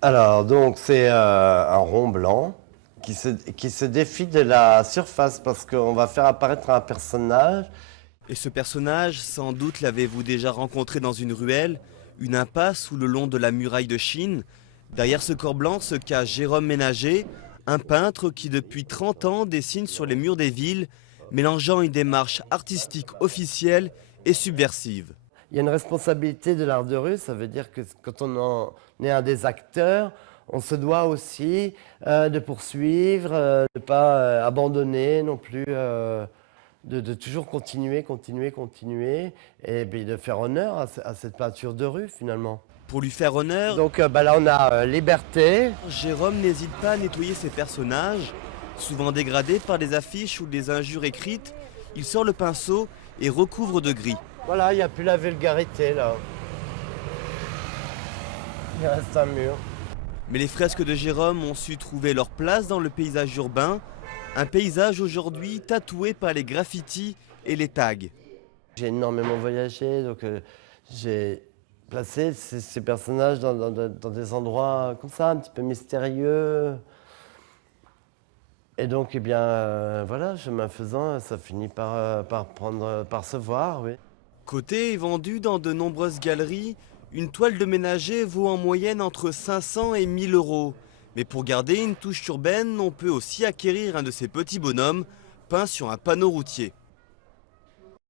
Alors, donc, c'est un rond blanc qui se défie de la surface parce qu'on va faire apparaître un personnage. Et ce personnage, sans doute l'avez-vous déjà rencontré dans une ruelle, une impasse ou le long de la muraille de Chine. Derrière ce corps blanc se cache Jérôme Ménager, un peintre qui depuis 30 ans dessine sur les murs des villes, mélangeant une démarche artistique officielle et subversive. Il y a une responsabilité de l'art de rue, ça veut dire que quand on en est un des acteurs, on se doit aussi de poursuivre, de ne pas abandonner non plus, de toujours continuer, et puis de faire honneur à cette peinture de rue finalement. Pour lui faire honneur, Donc là on a Liberté. Jérôme n'hésite pas à nettoyer ses personnages, souvent dégradés par des affiches ou des injures écrites. Il sort le pinceau et recouvre de gris. Voilà, il n'y a plus la vulgarité là. Il reste un mur. Mais les fresques de Jérôme ont su trouver leur place dans le paysage urbain, un paysage aujourd'hui tatoué par les graffitis et les tags. J'ai énormément voyagé, donc j'ai placé ces personnages dans des endroits comme ça, un petit peu mystérieux. Et donc, eh bien, voilà, chemin faisant, ça finit par se voir, oui. Côté est vendu dans de nombreuses galeries, une toile de ménager vaut en moyenne entre 500 et 1000 euros. Mais pour garder une touche urbaine, on peut aussi acquérir un de ces petits bonhommes peints sur un panneau routier.